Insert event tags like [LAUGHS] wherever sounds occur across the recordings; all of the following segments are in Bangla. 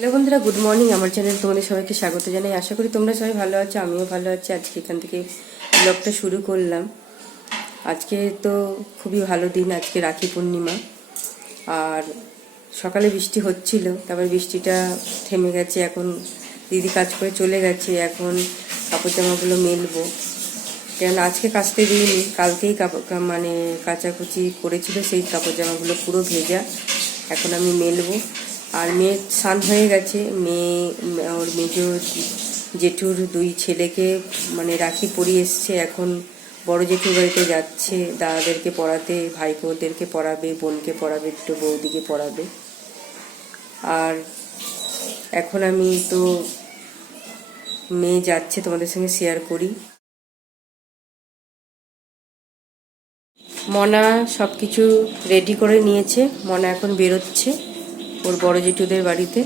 হ্যালো বন্ধুরা, গুড মর্নিং। আমার চ্যানেল তোমাদের সবাইকে স্বাগত জানাই। আশা করি তোমরা সবাই ভালো আছো, আমিও ভালো আছি। আজকে এখান থেকে ব্লগটা শুরু করলাম। আজকে তো খুবই ভালো দিন, আজকে রাখি পূর্ণিমা। আর সকালে বৃষ্টি হচ্ছিল, তারপর বৃষ্টিটা থেমে গেছে, এখন দিদি কাজ করে চলে গেছে, এখন কাপড় জামাগুলো মেলবো। কেন আজকে কাচতে দিইনি, কালকেই কাপড় মানে কাচাকুচি করেছিল, সেই কাপড় জামাগুলো পুরো ভেজা। এখন আমি মেলবো। আর মেয়ে স্নান হয়ে গেছে। মেয়ে, ওর মেজ জেঠুর দুই ছেলেকে মানে রাখি পরিয়ে এসছে। এখন বড় জেঠুর বাড়িতে যাচ্ছে। দাদাদেরকে পড়াতে ভাইপোদেরকে পড়াবে, বোনকে পড়াবে, একটু বৌদিকে পড়াবে। আর এখন আমি তো মেয়ে যাচ্ছে, তোমাদের সঙ্গে শেয়ার করি। মনা সব কিছু রেডি করে নিয়েছে। মনা এখন বেরোচ্ছে। ওর বড় জেঠুদের বাড়িতে।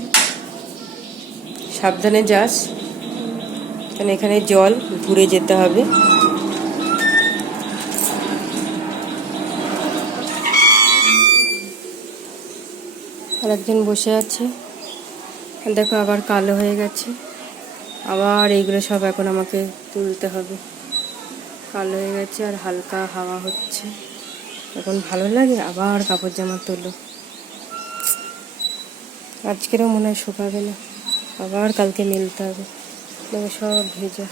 সাবধানে যাস। কারণ এখানে জল ঘুরে যেতে হবে। আর একজন বসে আছে। দেখো আবার কালো হয়ে গেছে। আবার এইগুলো সব এখন আমাকে তুলতে হবে। কালো হয়ে গেছে আর হালকা হাওয়া হচ্ছে। এখন ভালো লাগে, আবার কাপড় জামা তোলো। আজকেরও মনে হয় শুকাবে না আবার কালকে মিলতে হবে। সব ভেজা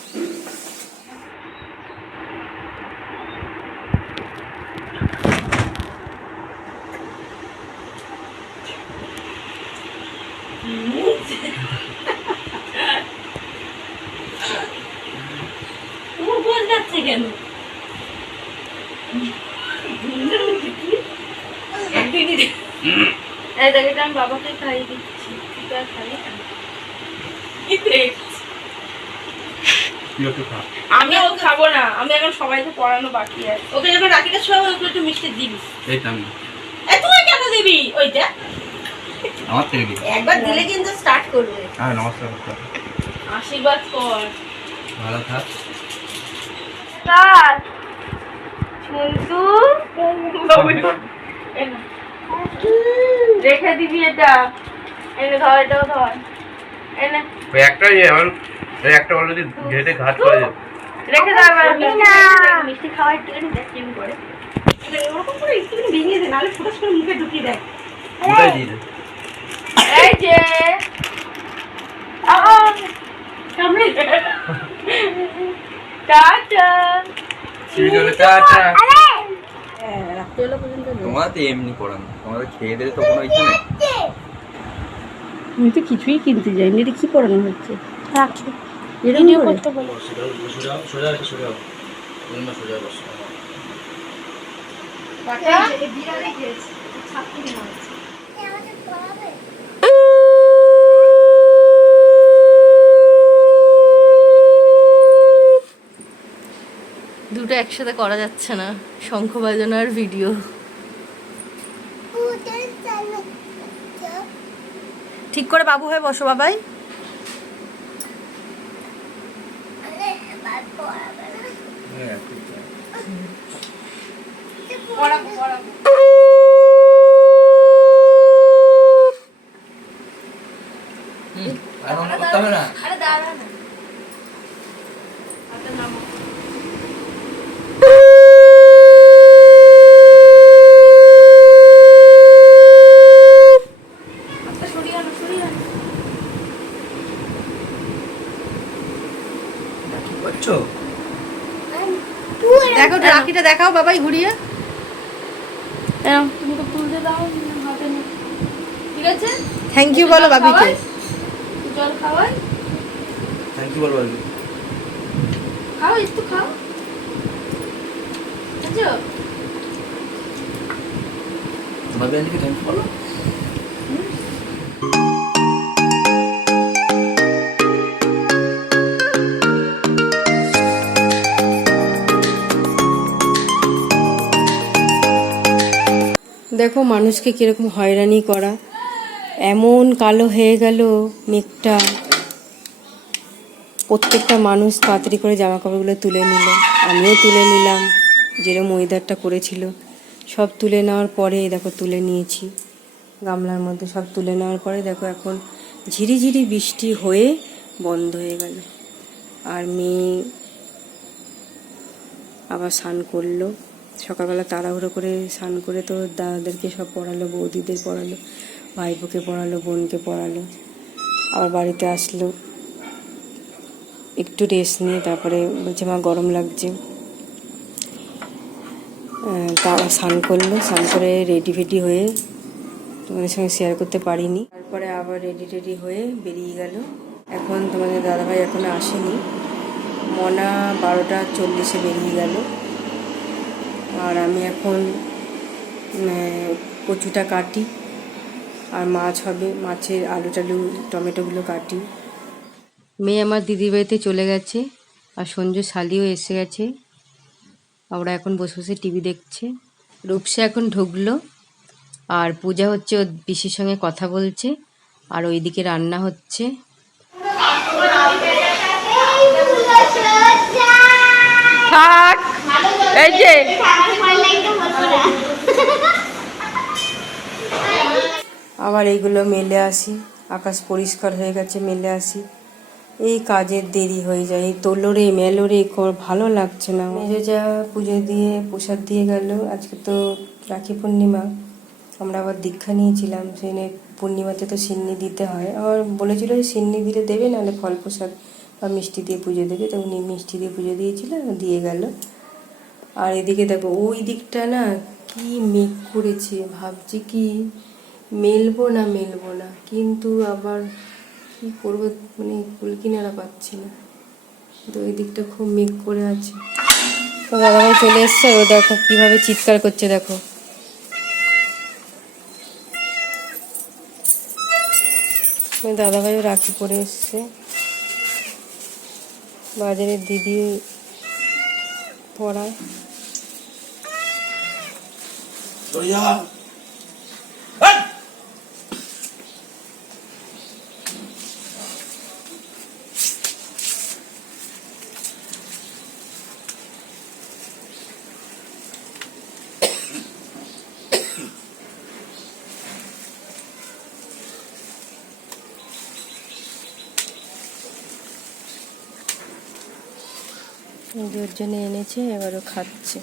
তোমার বোন যাচ্ছে কেন দিদি এই দেখ এটা আমি বাবাকে খাইয়ে দিচ্ছি তুই আর খাবি না। কি দেখছিস? খাব না আমি এখন সবাইকে পড়ানো বাকি আছে। ওকে যখন রাখিটা শোয়াবো ওকে একটু মিষ্টি দিবি। আমি। তুই কেন দিবি? ওইটা আমার থেকে দিই একবার দিলে কিন্তু স্টার্ট করবে। হ্যাঁ নমস্কার আশীর্বাদ কর। ভালো থাক। কার কিন্তু রেখে দিবি এটা। এনে ধর এটাও ধর। এনে। ওই একটা ইয়ে আমার ওই একটা অলরেডি ঘেটে ঘাট করে যাবে রেখে দাও এবার মিষ্টি খাওয়া একটু দেখ কেমন করে। ওরকম করে একটু ভেঙে দে নাহলে ফুটাস করে মুখে ঢুকিয়ে দেয়। কোথায় দিয়ে এই যে। আহ, সামনে। টাটা। চলে টাটা। পর্যন্ত তোমার তো এমনি করানো তোমাদের খেয়ে দিলে তো কোনো ইচ্ছে নেই। আমি তো কিছুই কিনতে যাইনি এটা কি পড়ানো হচ্ছে? রাখি। ভিডিও করতে বলে। সোজা সোজা সোজা সোজা সোজা বসো দুটো একসাথে করা যাচ্ছে না শঙ্খ বাজনার ভিডিও। ঠিক করে বাবু হয়ে বসো বাবাই। ঠিক আছে হুম, আর অন্য করতে হবে না? আরে দাঁড়া না কি করছ দেখো রাখিটা দেখাও বাবাই ঘুরিয়ে। তুমি তো তুলতে দাও হাতে ঠিক আছে? থ্যাংক ইউ বলো বাবিকে। খাওয়াই? জল খাওয়াই। থ্যাংক ইউ বলব খাও একটু খাও। বুঝছ? ভাবি আন্টিকে থ্যাংক ইউ বলো। দেখো মানুষকে কীরকম হয়রানি করা। এমন কালো হয়ে গেল মেঘটা। প্রত্যেকটা মানুষ তাড়াতাড়ি করে জামা কাপড়গুলো তুলে নিল। আমিও তুলে নিলাম যেরকম ওয়েদারটা করেছিল। সব তুলে নেওয়ার পরে দেখো তুলে নিয়েছি। গামলার মধ্যে সব তুলে নেওয়ার পরে, দেখো এখন ঝিরিঝিরি বৃষ্টি হয়ে বন্ধ হয়ে গেল। আর মেয়ে আবার স্নান করল। সকালবেলা তাড়াহুড়ো করে স্নান করে তো দাদাদেরকে সব পড়ালো, বৌদিদের পড়ালো, ভাইপোকে পড়ালো, বোনকে পড়ালো। আবার বাড়িতে আসলো। একটু রেস্ট নিয়ে তারপরে বলছে, মা, গরম লাগছে। তারা স্নান করল, স্নান করে রেডি ফেডি হয়ে তোমাদের সঙ্গে শেয়ার করতে পারিনি। তারপরে আবার রেডি টেডি হয়ে বেরিয়ে গেল। এখন তোমাদের দাদাভাই এখনও আসেনি। মনা বারোটা চল্লিশে বেরিয়ে গেল। আর আমি এখন কচুটা কাটি আর মাছ হবে মাছের আলু টালু টমেটোগুলো কাটি। মেয়ে আমার দিদির বাড়িতে চলে গেছে আর সঞ্জু শালিও এসে গেছে। ওরা এখন বসে বসে টিভি দেখছে। রূপসা এখন ঢুকলো আর পূজা হচ্ছে ওর পিসির সঙ্গে কথা বলছে আর ওইদিকে রান্না হচ্ছে। থাক আবার এইগুলো মেলে আসি, আকাশ পরিষ্কার হয়ে গেছে, মেলে আসি। এই কাজের দেরি হয়ে যায়, এই তোলোরে, মেলোরে, কর- ভালো লাগছে না মেজো যা পুজো দিয়ে প্রসাদ দিয়ে গেল, আজকে তো রাখি পূর্ণিমা। আমরা আবার দীক্ষা নিয়েছিলাম সেখানে পূর্ণিমাতে তো সিন্নি দিতে হয়। আবার বলেছিল যে সিন্নি দিলে দেবে, নাহলে ফল প্রসাদ বা মিষ্টি দিয়ে পুজো দেবে, তো উনি মিষ্টি দিয়ে পুজো দিয়েছিল, দিয়ে গেল। আর এদিকে দেখো, ওই দিকটা না কি মেঘ করেছে, ভাবছি কি মেলবো না মেলবো না, কিন্তু আবার কি করব মানে কুল কিনারা পাচ্ছি না। তো ওই দিকটা খুব মেঘ করে আছে। তো দাদাভাই চলে এসছে, ও দেখো কীভাবে চিৎকার করছে, দেখো। দাদাভাইও রাখি পরে এসছে। বাজারের দিদি পড়ায়। এই যে এনেছে এবারও খাচ্ছে।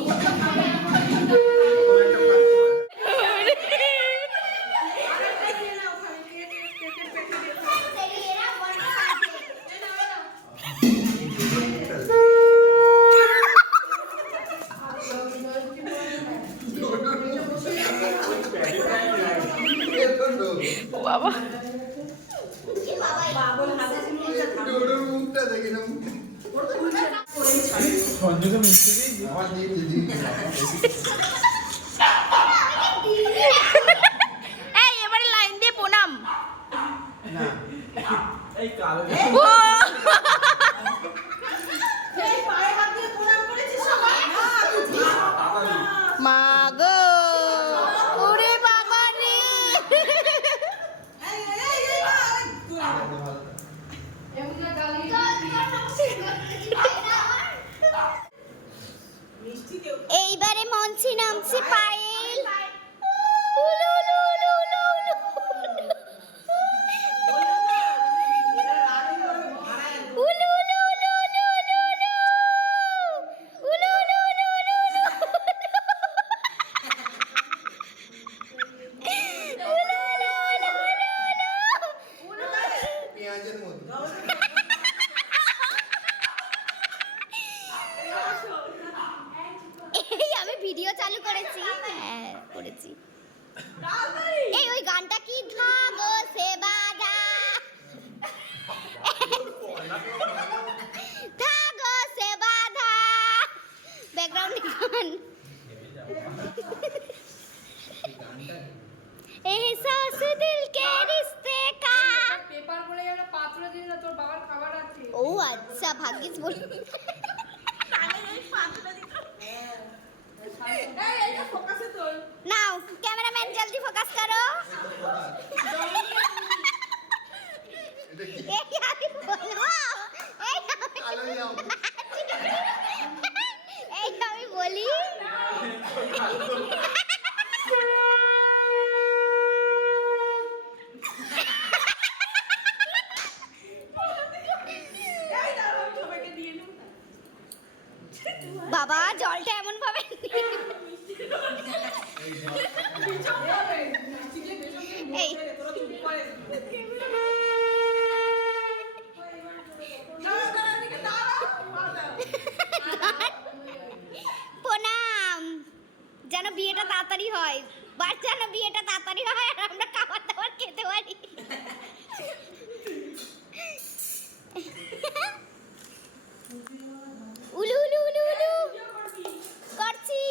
ี้ এই এবারে লাইন দিয়ে প্রণাম। মা спасибо. তাড়াতাড়ি হয়। বাচ্চা না বিয়েটা তাড়াতাড়ি হয় আর আমরা খাবার দাবার খেতে পারি। [LAUGHS] উলু উলু উলু উলু করছি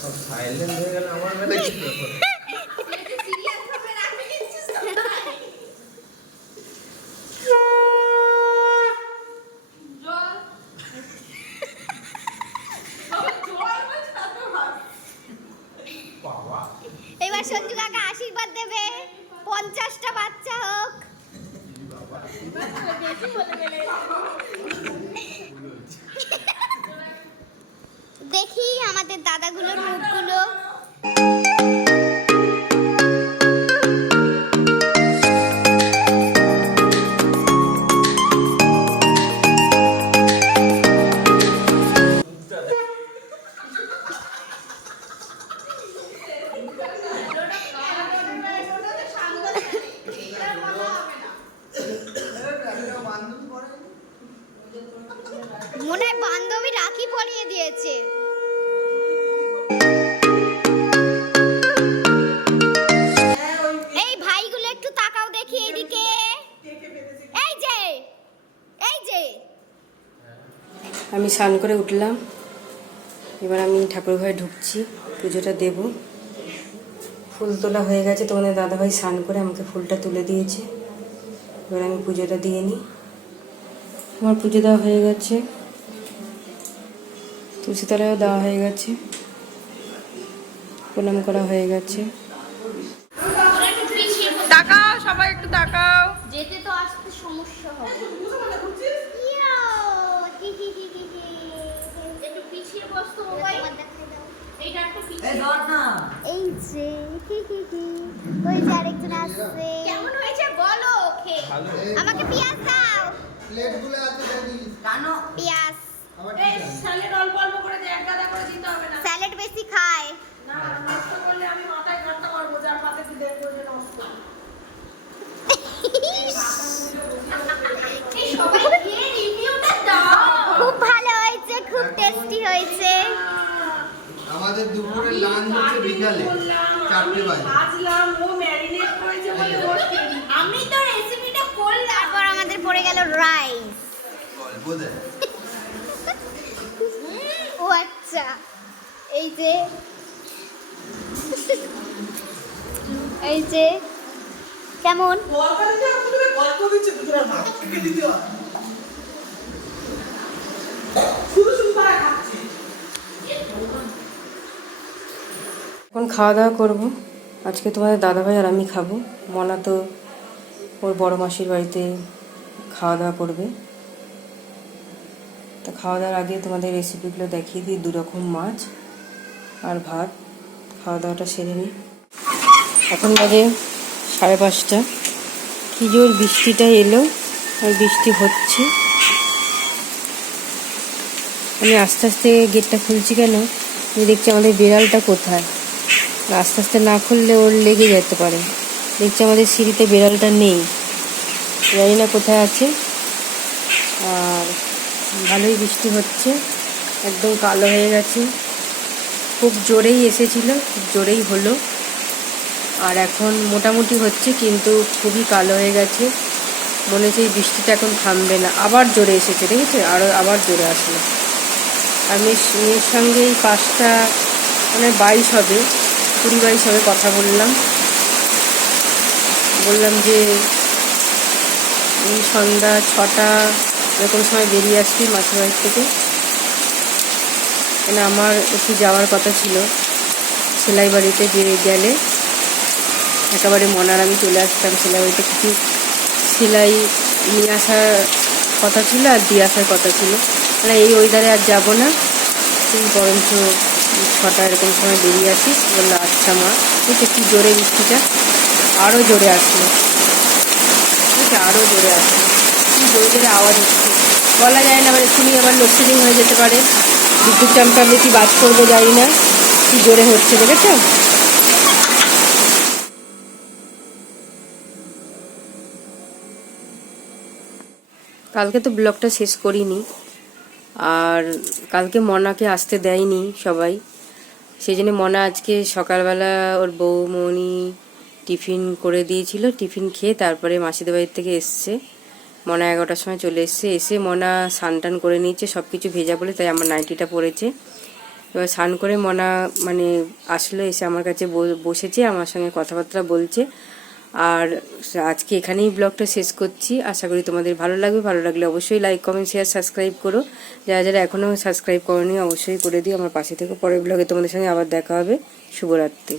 সব সাইলেন্ট হয়ে গেল আমার বেলা কি ব্যাপার? বাবা এবার সঞ্জু আশীর্বাদ দেবে। পঞ্চাশটা বাচ্চা হোক। দেখি আমাদের দাদাগুলোর মুখগুলো। পরিয়ে দিয়েছে। এই ভাইগুলো একটু তাকাও দেখি এদিকে। এই যে এই যে। আমি স্নান করে উঠলাম। এবার আমি ঠাকুর ঘরে ঢুকছি, পুজোটা দেব। ফুল তোলা হয়ে গেছে তোমাদের দাদাভাই স্নান করে আমাকে ফুলটা তুলে দিয়েছে। এবার আমি পুজোটা দিয়ে নিই। আমার পুজো দেওয়া হয়ে গেছে। তুলসীতলায়ও দেওয়া হয়ে গেছে। প্রণাম করা হয়ে গেছে। তাকাও সবাই একটু তাকাও। যেতে তো আসতে সমস্যা হবে। এই যে হি হি হি। ওই যে আরেকজন আসছে। কেমন হয়েছে বলো আমাকে পেঁয়াজ দাও। প্লেটগুলো আছে দেখিস পেঁয়াজ। আবার এই ঠিক অল্প অল্প করে দিয়ে এক গাদা করে দিতে হবে না স্যালাড বেশি খায় না নষ্ট করলে আমি মাথায় ঘাটতে পারব যার পাতে দিতে করবে নষ্ট। এই সবাই খেয়ে রিভিউটা দাও। খুব ভালো হয়েছে খুব টেস্টি হয়েছে। আমাদের দুপুরে লাঞ্চ হচ্ছে বিকালে চারটে বাজে। ভাজলাম ও ম্যারিনেট করেছে বলে আমি তো রেসিপিটা করলাম। তারপর আমাদের পড়ে গেল রাইস ও আচ্ছা এই যে [LAUGHS] এই যে, কেমন? এখন খাওয়া দাওয়া করব। আজকে তোমাদের দাদাভাই আর আমি খাব। মনা তো ওর বড় মাসির বাড়িতে খাওয়া দাওয়া করবে। তা খাওয়া দাওয়ার আগে তোমাদের রেসিপিগুলো দেখিয়ে দিই। দু রকম মাছ আর ভাত। খাওয়া দাওয়াটা সেরে নিই এখন বাজে সাড়ে পাঁচটা। কি জোর বৃষ্টিটা এলো আর বৃষ্টি হচ্ছে। আমি আস্তে আস্তে গেটটা খুলছি কেন? আমি দেখছি আমাদের বিড়ালটা কোথায়। আস্তে আস্তে না খুললে ওর লেগে যেতে পারে। দেখছি আমাদের সিঁড়িতে বিড়ালটা নেই। জানি না কোথায় আছে। আর ভালোই বৃষ্টি হচ্ছে। একদম কালো হয়ে গেছে। খুব জোরেই এসেছিল, খুব জোরেই হলো। আর এখন মোটামুটি হচ্ছে কিন্তু খুবই কালো হয়ে গেছে। মনে হচ্ছে এই বৃষ্টিটা এখন থামবে না। আবার জোরে এসেছে, দেখেছ? আরও আবার জোরে আসলো। আর মেয়ের সঙ্গে এই পাঁচটা মানে বাইশ হবে, কুড়ি বাইশ হবে কথা বললাম। বললাম যে, এই সন্ধ্যা ছটা, এরকম সময় বেরিয়ে আসবি মাছের বাড়ি থেকে। মানে আমার একটু যাওয়ার কথা ছিল। সেলাই বাড়িতে গেলে একেবারে মনার আমি চলে আসতাম সেলাই বাড়িতে কিছু সেলাই নিয়ে আসার কথা ছিল আর দিয়ে আসার কথা ছিল। মানে এই ওয়েদারে আর যাব না। বরঞ্চ ছটা এরকম সময় বেরিয়ে আসিস বলল আচ্ছা মা ঠিক কি জোরে বৃষ্টিটা আরও জোরে আসলো বুঝছে আরও জোরে আসলো জোরে জোরে আওয়াজ হচ্ছে। বলা যায় না আবার এক্ষুনি আবার লোডশেডিং হয়ে যেতে পারে। বিদ্যুৎ চামকালে কি বাজ করব জানি না। কি জোরে হচ্ছে দেখেছ? কালকে তো ব্লগটা শেষ করিনি। আর কালকে মনাকে আসতে দেয়নি সবাই। সেই জন্য মনা আজকে সকালবেলা ওর বৌমণি টিফিন করে দিয়েছিল। টিফিন খেয়ে তারপরে মাসিদের বাড়ির থেকে এসছে। মনা এগারোটার সময় চলে এসছে। এসে মনা টান করে নিয়েছে সব কিছু ভেজা বলে তাই আমার নাইটিটা পরেছে। এবার স্নান করে মনা মানে আসলো, এসে আমার কাছে বসেছে, আমার সঙ্গে কথাবার্তা বলছে। আর আজকে এখানেই ব্লগটা শেষ করছি। আশা করি তোমাদের ভালো লাগবে। ভালো লাগলে অবশ্যই লাইক কমেন্ট শেয়ার সাবস্ক্রাইব করো। যারা যারা এখনও সাবস্ক্রাইব করোনি, অবশ্যই করে দিও। আমার পাশে থেকে পরের ব্লগে তোমাদের সঙ্গে আবার দেখা হবে। শুভরাত্রি।